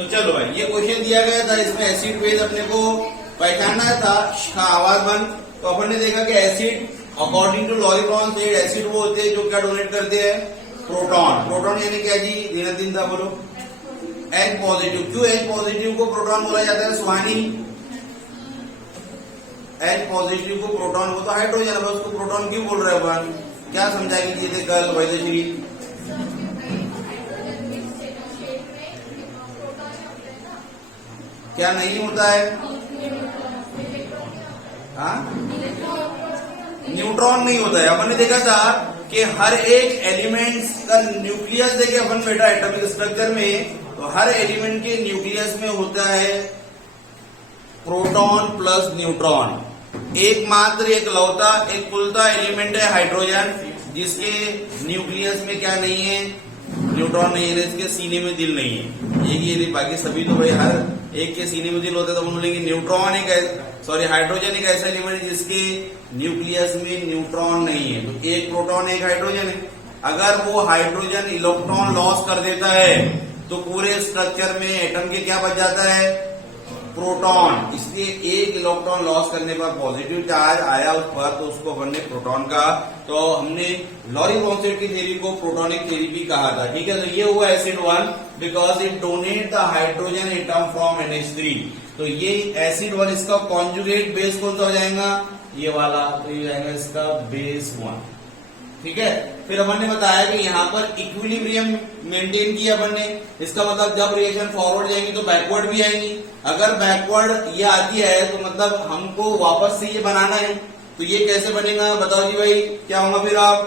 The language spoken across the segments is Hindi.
तो चलो भाई ये क्वेश्चन दिया गया था, इसमें एसिड बेस अपने को पहचानना था, आवाज बंद। तो अपन ने देखा कि acid according to Lowry Bronsted said acid वो होते हैं जो क्या डोनेट करते हैं, प्रोटॉन। प्रोटॉन यानी क्या जी, दिन दिन था बोलो, एच पॉजिटिव। क्यों एच पॉजिटिव को प्रोटॉन बोला जाता है सुहानी? एच पॉजिटिव को प्रोटॉन, वो तो हाइड्रोजन है, उसको प्रोटॉन क्यों बोल रहे हैं अपन? क्या समझाएंगे ये थे कल वैद्यश्री? क्या नहीं होता है? हाँ, न्यूट्रॉन नहीं होता है। अपन ने देखा था कि हर एक एलिमेंट्स का न्यूक्लियस देखे अपन बेटा एटॉमिक स्ट्रक्चर में, तो हर एलिमेंट के न्यूक्लियस में होता है प्रोटॉन प्लस न्यूट्रॉन। एकमात्र एक लौता एक कुलता एलिमेंट है हाइड्रोजन, जिसके न्यूक्लियस में क्या नहीं है, न्यूट्रॉन नहीं है, इसके सीने में दिल नहीं है। ये बाकी सभी तो भाई हर एक के सीने में दिल होता है, तो हम बोलेंगे न्यूट्रॉन हाइड्रोजन एक ऐसा एलिमेंट है जिसके न्यूक्लियस में न्यूट्रॉन नहीं है। तो एक प्रोटॉन एक हाइड्रोजन है। अगर वो हाइड्रोजन इलेक्ट्रॉन लॉस कर देता है तो पूरे स्ट्रक्चर में एटम के क्या बच जाता है, प्रोटॉन। इसलिए एक इलेक्ट्रॉन लॉस करने पर पॉजिटिव चार्ज आया उस पर, तो उसको अपन ने प्रोटॉन कहा। तो हमने लॉरी-ब्रोंसेट की थ्योरी को प्रोटॉनिक थ्योरी भी कहा था, ठीक है। तो ये हुआ acid 1 because it donate the hydrogen atom from NH3। तो ये एसिड 1 इसका कॉन्जुगेट बेस कौन सा हो जाएगा, ये वाला, तो ये जाएगा इसका बेस 1, ठीक है। फिर अपन ने बताया कि यहाँ पर इक्विलिब्रियम मेंटेन किया अपन ने। इसका मतलब जब रिएक्शन फॉरवर्ड जाएंगी तो बैकवर्ड भी आएंगी। अगर बैकवर्ड ये आती है तो मतलब हमको वापस से ये बनाना है। तो ये कैसे बनेगा बताओ जी भाई, क्या होगा फिर आप?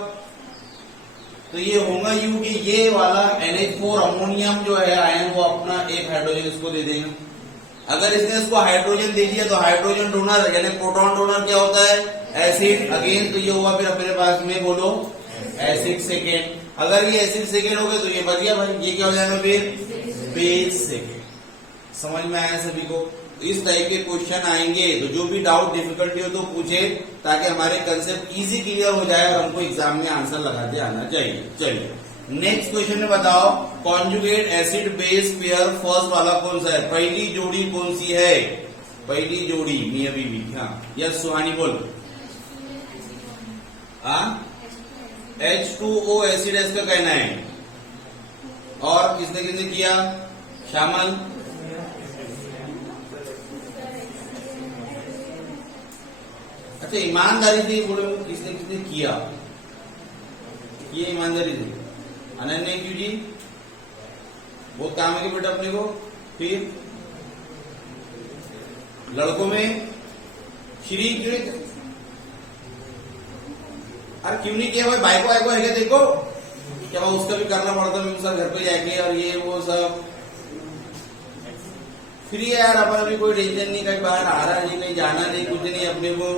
तो ये होगा यूं कि ये वाला NH4 अमोनियम जो है आयन, वो अपना एक हाइड्रोजन इसको दे देगा। अगर इसने इसको हाइड्रोजन दे दिया तो हाइड्रोजन डोनर यानी प्रोटॉन डोनर क्या होता है, एसिड अगेन। तो ये हुआ फिर अपने पास में बोलो एसिड सेकेंड। अगर ये एसिड सेकेंड हो गए तो ये बच गया भाई, ये क्या हो जाएगा फिर, बेस सेकेंड। समझ में आया सभी को? इस टाइप के क्वेश्चन आएंगे, तो जो भी डाउट डिफिकल्टी हो तो पूछे, ताकि हमारे कंसेप्ट इजी क्लियर हो जाए और हमको एग्जाम में आंसर लगाते आना चाहिए। चलिए नेक्स्ट क्वेश्चन में बताओ, conjugate acid base pair first वाला कौन सा है? पहली जोड़ी कौन सी है? पहली जोड़ी मियां बीवी। हाँ यस सुहानी बोल। H2O एसिड इसका कहना है। और किसने किसने किया? श्यामल। अच्छा ईमानदारी से बोलो किसने किसने किया, ये ईमानदारी से। अनन्या क्यों जी, बहुत काम है बेटा अपने को। फिर लड़कों में श्री क्यों, अरे क्यों नहीं किया भाई? भाई को है क्या? देखो क्या उसका भी करना पड़ता है सर घर पे जाके, और ये वो सब फ्री है यार। अपन अभी कोई टेंशन नहीं, कहीं बाहर आ रहा नहीं, कहीं जाना नहीं, कुछ नहीं अपने को।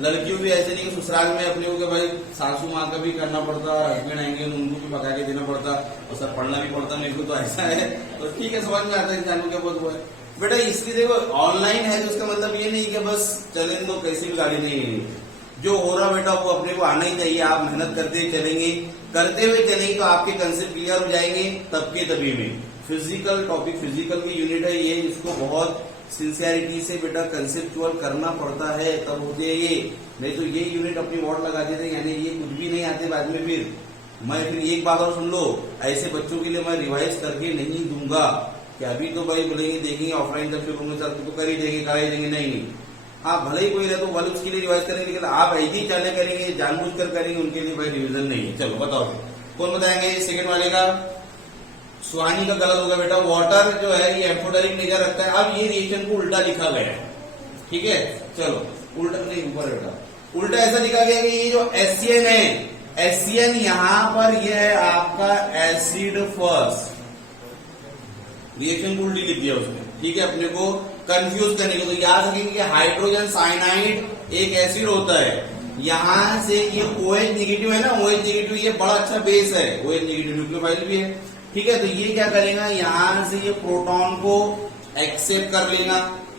लड़कियों भी ऐसे नहीं कि ससुराल में अपने को भाई सासू माँ का भी करना पड़ता, हस्बैंड आएंगे उनको भी पका के देना पड़ता, और सर पढ़ना भी पड़ता मेरे को, तो ऐसा है। तो ठीक है, समझ में आता है इंसानों क्या बहुत हुआ है बेटा। इसलिए देखो ऑनलाइन है तो उसका मतलब ये नहीं कि बस चले दो, कैसी भी गाड़ी नहीं है। जो हो रहा बेटा वो अपने को आना ही चाहिए। आप मेहनत करते चलेंगे, करते हुए चलेंगे तो आपके कंसेप्ट क्लियर हो जाएंगे तब के तभी में। फिजिकल टॉपिक, फिजिकल की यूनिट है ये, इसको बहुत सिंसियरिटी से बेटा कंसेप्चुअल करना पड़ता है, तब होते है ये। नहीं तो ये यूनिट अपनी वॉट लगा देते, यानी ये कुछ भी नहीं आते बाद में। फिर एक बात और सुन लो, ऐसे बच्चों के लिए मैं रिवाइज करके नहीं दूंगा कि अभी तो भाई बोलेंगे देखेंगे ऑफलाइन जब शुरू होंगे सर तो कर ही देंगे, करा ही देंगे। नहीं, आप भले ही कोई रहे तो वाले उसके लिए रिवाइज करेंगे, लेकिन आप ऐसे ही चले करेंगे, जानबूझकर करेंगे, उनके लिए भाई रिविजन नहीं है। चलो बताओ कौन बताएंगे? सेकंड वाले का सुहानी का गलत होगा बेटा। वाटर जो है ये एम्फोटेरिक नेचर रखता है। अब ये रिएक्शन को उल्टा लिखा गया है, ठीक है। चलो उल्टा नहीं, ऊपर बेटा उल्टा ऐसा लिखा गया कि ये जो HCN है, HCN यहाँ पर ये है आपका एसिड फर्स्ट, रिएक्शन को उल्टी लिख दिया उसने, ठीक है, अपने को कंफ्यूज करने के। तो याद रखेंगे कि हाइड्रोजन साइनाइड एक एसिड होता है। यहां से ये OH नेगेटिव है ना, OH नेगेटिव ये बड़ा अच्छा बेस है, OH नेगेटिव न्यूक्लियोफाइल भी है, ठीक है। तो ये क्या करेगा, यहां से ये प्रोटॉन को एक्सेप्ट कर लेगा,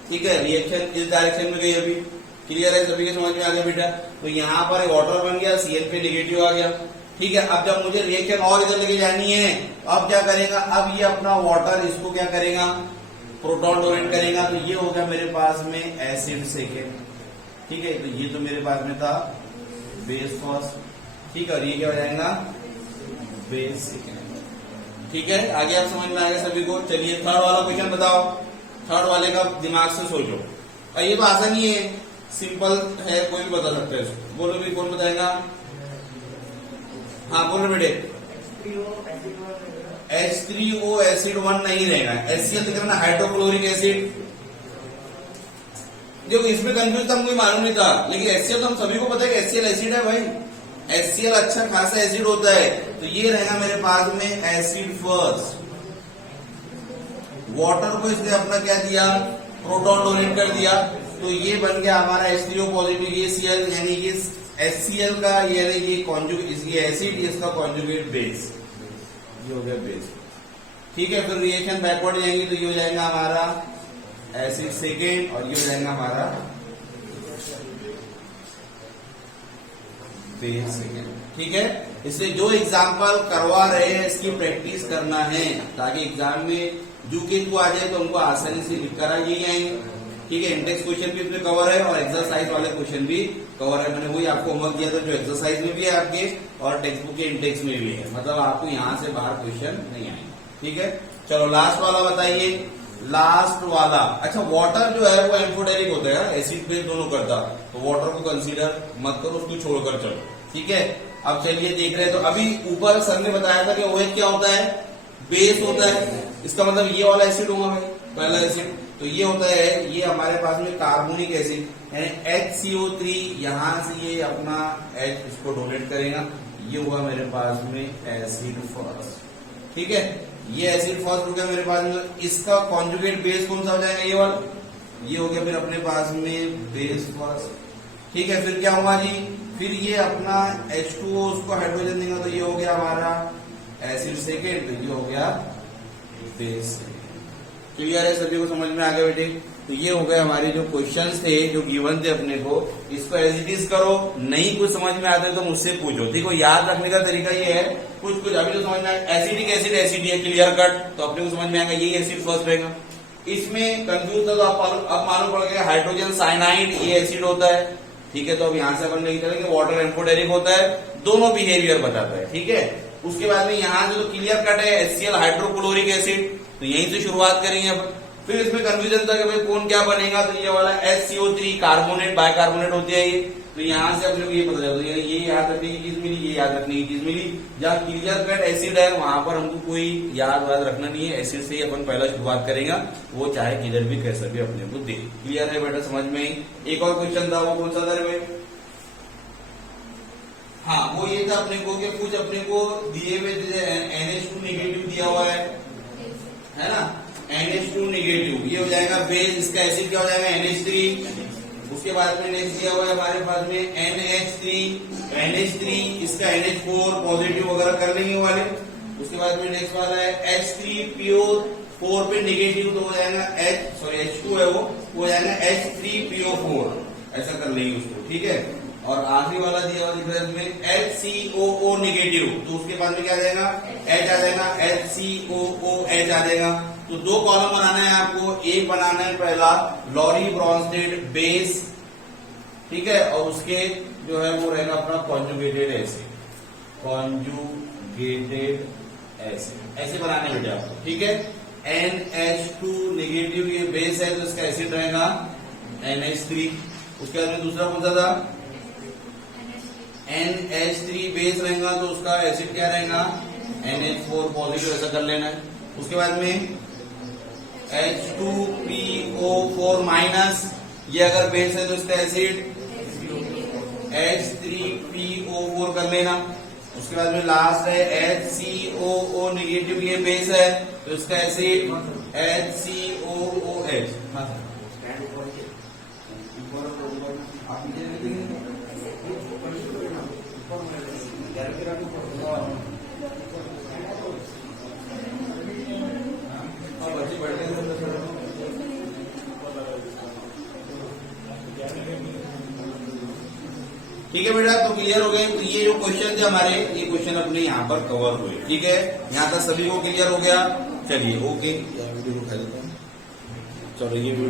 ठीक है। रिएक्शन इस डायरेक्शन में गई, अभी क्लियर है सभी के समझ में आ गया बेटा। तो यहाँ पर वाटर बन गया, Cl पे नेगेटिव आ गया, ठीक है। अब जब मुझे रिएक्शन और इधर लेके जानी है, अब क्या करेगा, अब ये अपना वाटर इसको क्या करेगा, प्रोटॉन डोनेट करेगा। तो ये हो गया मेरे पास में एसिड सेकेंड, ठीक है। तो ये तो मेरे पास में था बेस फर्स्ट, ठीक है, और ये क्या हो जाएगा, बेस सेकेंड, ठीक है। आगे आप समझ में आएगा सभी को। चलिए थर्ड वाला क्वेश्चन बताओ, थर्ड वाले का दिमाग से सोचो। और ये तो आसान ही है, सिंपल है, कोई भी बता सकता है इसको। बोलो भी, कौन बताएगा? हाँ बोलो बेटे। H3O एसिड 1 नहीं रहेगा, HCl दिख रहा ना, हाइड्रोक्लोरिक एसिड। देखो इसमें कंफ्यूज था, मुझे मालूम नहीं था, लेकिन HCl तो हम सभी को पता है कि HCl एसिड है भाई। HCl अच्छा खासा एसिड होता है। तो ये रहेगा मेरे पास में एसिड फर्स्ट। वाटर को इसने अपना क्या दिया, प्रोटॉन डोनेट कर दिया। तो ये बन गया हमारा H3O पॉजिटिव, ये Cl, यानी कि HCl का ये कॉन्जुगेट, इसकी एसिड, इसका कॉन्जुगेट बेस, ये हो गया बेस, ठीक है। फिर रिएक्शन बैकवर्ड जाएंगे तो ये हो जाएगा हमारा एसिड सेकेंड, और ये हो जाएगा हमारा बेस सेकेंड, ठीक है। इसलिए जो एग्जाम्पल करवा रहे हैं इसकी प्रैक्टिस करना है, ताकि एग्जाम में जो कि इनको आ जाए तो उनको आसानी से लिख कर आ जाएंगे, ठीक है। इंडेक्स क्वेश्चन भी इसमें कवर है और एक्सरसाइज वाले क्वेश्चन भी कवर है। मैंने वही आपको होमवर्क दिया था जो एक्सरसाइज में भी है आपके, और टेक्स्ट बुक के इंडेक्स में भी है। मतलब आपको यहाँ से बाहर क्वेश्चन नहीं आएंगे, ठीक है। चलो लास्ट वाला बताइए, लास्ट वाला। अच्छा, वाटर जो है वो एम्फोटेरिक होता है, एसिड बेस दोनों करता, तो वाटर को कंसीडर मत करो, उसको छोड़कर चलो, ठीक है। अब चलिए देख रहे हैं। तो अभी ऊपर सर ने बताया था कि OH क्या होता है, बेस होता है। इसका मतलब ये वाला एसिड होगा भाई, पहला एसिड। तो ये होता है, ये हमारे पास में कार्बोनिक एसिड, यानी HCO3, यहां से ये अपना H इसको डोनेट करेगा। ये हुआ मेरे पास में एसिड फर्स्ट, ठीक है। ये एसिड फर्स्ट हो गया मेरे पास में। इसका कॉन्जुगेट बेस कौन सा हो जाएगा, ये वाला, ये हो गया फिर अपने पास में बेस फर्स्ट, ठीक है। फिर क्या हुआ जी, फिर ये अपना H2O उसको हाइड्रोजन देगा, तो ये हो गया हमारा एसिड सेकेंड, तो ये हो गया बेस। क्लियर है सभी को, समझ में आ गया बेटे? तो ये हो गए हमारे जो क्वेश्चंस थे जो गिवन थे अपने को। इसको एज इट इज करो, नहीं कुछ समझ में आता है तो मुझसे पूछो। देखो याद रखने का तरीका ये है, कुछ कुछ अभी तो समझ में आया, एसिडिक एसिड एसिड है, क्लियर कट, तो अपने को समझ में आएगा यही एसिड फर्स्ट रहेगा। इसमें कंफ्यूज था तो अब मालूम पड़ गया हाइड्रोजन साइनाइड ये एसिड होता है, ठीक है। तो अब यहाँ से अपन नहीं करेंगे, वाटर एम्फोटेरिक होता है, दोनों बिहेवियर बताता है, ठीक है। उसके बाद में यहाँ से तो क्लियर कट है HCl हाइड्रोक्लोरिक एसिड, तो यहीं से शुरुआत करेंगे अब। फिर इसमें कंफ्यूजन था कि भाई कौन क्या बनेगा, तो ये वाला HCO3 कार्बोनेट बाइकार्बोनेट होती है ये। तो यहाँ से अपने को ये पता चलता है, ये याद रखने की चीज मिली, ये याद रखने की चीज मिली। जहाँ क्लियर कट एसिड है वहां पर हमको कोई याद वाद रखना नहीं है, एसिड से ही अपन पहला शुरुआत करेगा, वो चाहे किधर भी कैसा भी अपने को दे। क्लियर है बेटा, समझ में ही। एक और क्वेश्चन था, वो कौन सा था भाई? हाँ, वो ये था अपने को कि कुछ अपने को दिए हुए NH2 नेगेटिव दिया हुआ है ना, NH2 नेगेटिव, ये हो जाएगा बेस, इसका एसिड क्या हो जाएगा NH3। उसके बाद में नेक्स्ट दिया हुआ है हमारे पास में NH3, इसका NH4 पॉजिटिव वगैरह कर लेंगे वाले। उसके बाद में नेक्स्ट वाला है H3PO4 पे नेगेटिव, तो हो जाएगा H2 है वो हो जाएगा H3PO4, ऐसा कर लेंगे उसको, ठीक है। और आखिरी वाला दिया हुआ दिख में HCOO नेगेटिव, तो उसके बाद में क्या आ जाएगा, H आ जाएगा, HCOOH आ जाएगा। तो दो कॉलम बनाना है आपको, एक बनाना है पहला लॉरी ब्रॉन्स्टेड बेस, ठीक है, और उसके जो है वो रहेगा अपना कॉन्जुगेटेड एसिड, कॉन्जुगेटेड एसिड, ऐसे बनाने बेटे आपको, ठीक है। NH2 नेगेटिव ये बेस है, तो इसका एसिड रहेगा NH3। उसके बाद में दूसरा कौन सा था, NH3 बेस रहेगा, तो उसका एसिड क्या रहेगा NH4 पॉजिटिव, ऐसा कर लेना है। उसके बाद में H2PO4 माइनस, ये अगर बेस है तो इसका एसिड H3PO4 कर लेना। उसके बाद में लास्ट है HCOO नेगेटिव, ये बेस है तो इसका एसिड HCOOH। ठीक है बेटा, तो क्लियर हो गए। तो ये जो क्वेश्चन थे हमारे, ये क्वेश्चन अपने यहाँ पर कवर हुए। ठीक है, यहाँ तक सभी को क्लियर हो गया। चलिए ओके, वीडियो को उठा देता हूँ। चलो ये वीडियो